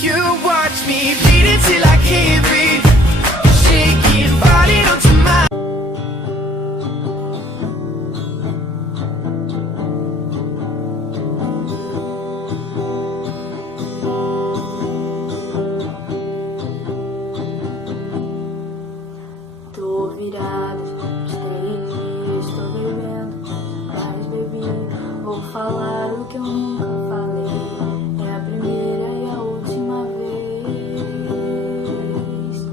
You watch me beat it till I can't breathe. Shaking, falling onto my. Tô virada, estou bebendo, mas bebi. Vou falar o que eu nunca falei. É a primeira e a última vez.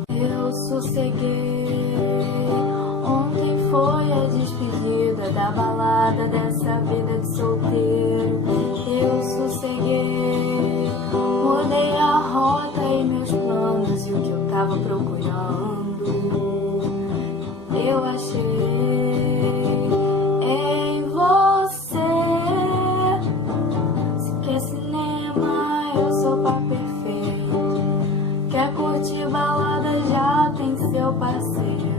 Eu sosseguei. Ontem foi a despedida da balada, dessa vida de solteiro. Eu sosseguei. Mudei a rota e meus planos e o que eu tava procurando. Eu achei em você. Se quer cinema, eu sou par perfeito. Quer curtir balada, já tem seu parceiro.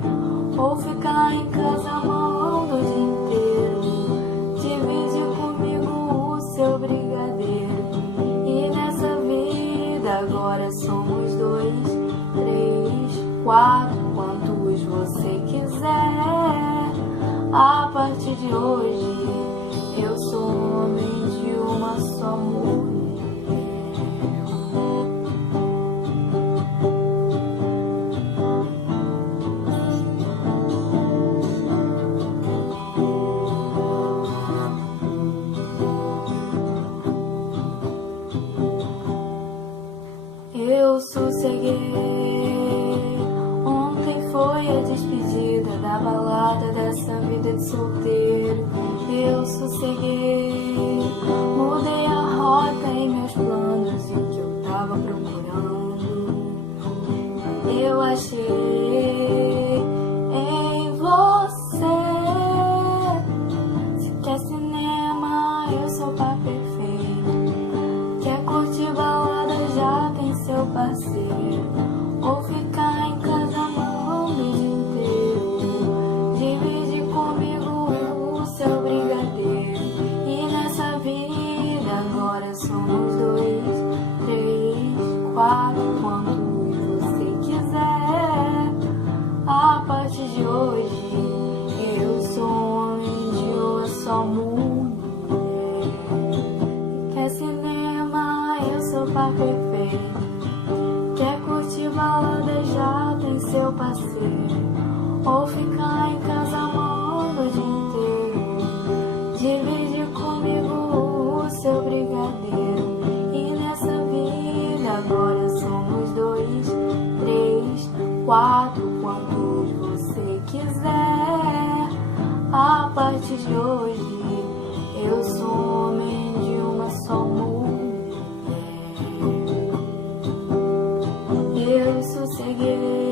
Ou ficar em casa amando o dia inteiro. Divide comigo o seu brigadeiro. E nessa vida agora somos 2, 3, 4. Quantos você quiser. A partir de hoje eu sou um homem de uma só mulher. Eu sosseguei. Foi a despedida da balada, dessa vida de solteiro. Eu sosseguei. Mudei a rota e meus planos e o que eu tava procurando. Eu achei em você. Se quer cinema, eu sou par perfeito. Quer curtir balada, já tem seu parceiro. Ou ficar em casa amando o dia inteiro. Divide comigo o seu brigadeiro. E nessa vida agora somos 2, 3, 4. Quantos você quiser. A partir de hoje eu sou um homem de uma só mulher. Quer cinema, eu sou par perfeito. Quer curtir balada, já tem seu parceiro. Ou ficar em casa amando o dia inteiro. Divide comigo o seu brigadeiro. E nessa vida agora somos 2, 3, 4. Quantos você quiser. A partir de hoje eu sou um homem de uma só mulher. Eu sosseguei.